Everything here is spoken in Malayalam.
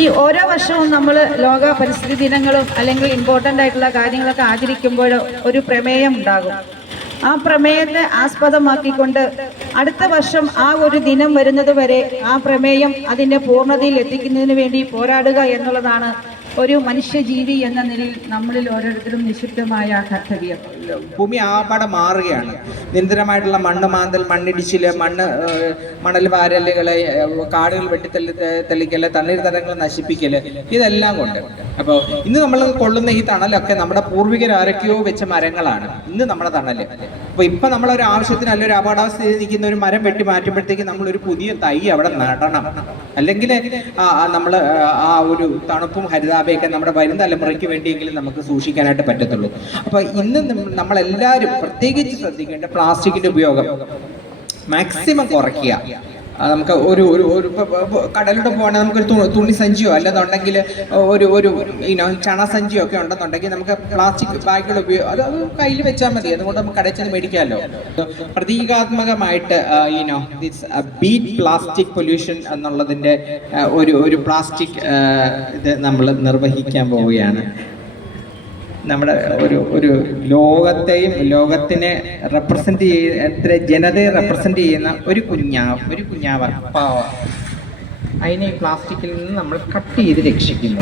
ഈ ഓരോ വർഷവും നമ്മൾ ലോക പരിസ്ഥിതി ദിനങ്ങളും അല്ലെങ്കിൽ ഇമ്പോർട്ടൻ്റ് ആയിട്ടുള്ള കാര്യങ്ങളൊക്കെ ആചരിക്കുമ്പോൾ ഒരു പ്രമേയം ഉണ്ടാകും. ആ പ്രമേയത്തെ ആസ്പദമാക്കിക്കൊണ്ട് അടുത്ത വർഷം ആ ഒരു ദിനം വരുന്നത് വരെ ആ പ്രമേയം അതിൻ്റെ പൂർണ്ണതയിൽ എത്തിക്കുന്നതിന് വേണ്ടി പോരാടുക എന്നുള്ളതാണ് ഒരു മനുഷ്യജീവി എന്ന നിലയിൽ നമ്മളിൽ ഓരോരുത്തരും നിക്ഷിപ്തമായ കർത്തവ്യം. ഭൂമി ആപാടെ മാറുകയാണ്. നിരന്തരമായിട്ടുള്ള മണ്ണ് മാന്തൽ, മണ്ണിടിച്ചില്, മണൽ വാരലുകളെ, കാടുകൾ തെളിക്കല്, തണ്ണീർത്തടങ്ങൾ നശിപ്പിക്കല്, ഇതെല്ലാം കൊണ്ട് അപ്പോൾ ഇന്ന് നമ്മൾ കൊള്ളുന്ന ഈ തണലൊക്കെ നമ്മുടെ പൂർവികർ ആരൊക്കെയോ വെച്ച മരങ്ങളാണ് ഇന്ന് നമ്മുടെ തണല്. അപ്പോൾ ഇപ്പം നമ്മളൊരു ആവശ്യത്തിന് അല്ലെങ്കിൽ ഒരു അപകടാവസ്ഥയിൽ നിൽക്കുന്ന ഒരു മരം വെട്ടി മാറ്റുമ്പോഴത്തേക്ക് നമ്മളൊരു പുതിയ തൈ അവിടെ നടണം. അല്ലെങ്കിൽ നമ്മൾ ആ ഒരു തണുപ്പും ഹരിതാഭയൊക്കെ നമ്മുടെ വരും തലമുറയ്ക്ക് വേണ്ടിയെങ്കിലും നമുക്ക് സൂക്ഷിക്കാനായിട്ട് പറ്റത്തുള്ളൂ. അപ്പോൾ ഇന്ന് നമ്മളെല്ലാവരും പ്രത്യേകിച്ച് ശ്രദ്ധിക്കേണ്ട പ്ലാസ്റ്റിക്കിൻ്റെ ഉപയോഗം മാക്സിമം കുറയ്ക്കുക. നമുക്ക് ഒരു കടലിലൂടെ പോകണമെങ്കിൽ നമുക്കൊരു തുണി സഞ്ചിയോ അല്ലെന്നുണ്ടെങ്കിൽ ഒരു ചണസഞ്ചിയോ ഒക്കെ ഉണ്ടെന്നുണ്ടെങ്കിൽ നമുക്ക് പ്ലാസ്റ്റിക് ബാഗുകൾ അത് കയ്യിൽ വെച്ചാൽ മതി. അതുകൊണ്ട് നമുക്ക് കടയിൽ ചെന്ന് മേടിക്കാമല്ലോ. പ്രതീകാത്മകമായിട്ട് ബീറ്റ് പ്ലാസ്റ്റിക് പൊല്യൂഷൻ എന്നുള്ളതിൻ്റെ ഒരു പ്ലാസ്റ്റിക് ഇത് നമ്മൾ നിർവഹിക്കാൻ പോവുകയാണ്. നമ്മുടെ ഒരു ലോകത്തിനെ റെപ്രസെന്റ് ചെയ്യുന്ന, ജനതയെ റെപ്രസെന്റ് ചെയ്യുന്ന ഒരു കുഞ്ഞാവ അതിനെ പ്ലാസ്റ്റിക്കിൽ നിന്ന് നമ്മൾ കട്ട് ചെയ്ത് രക്ഷിക്കുന്നു.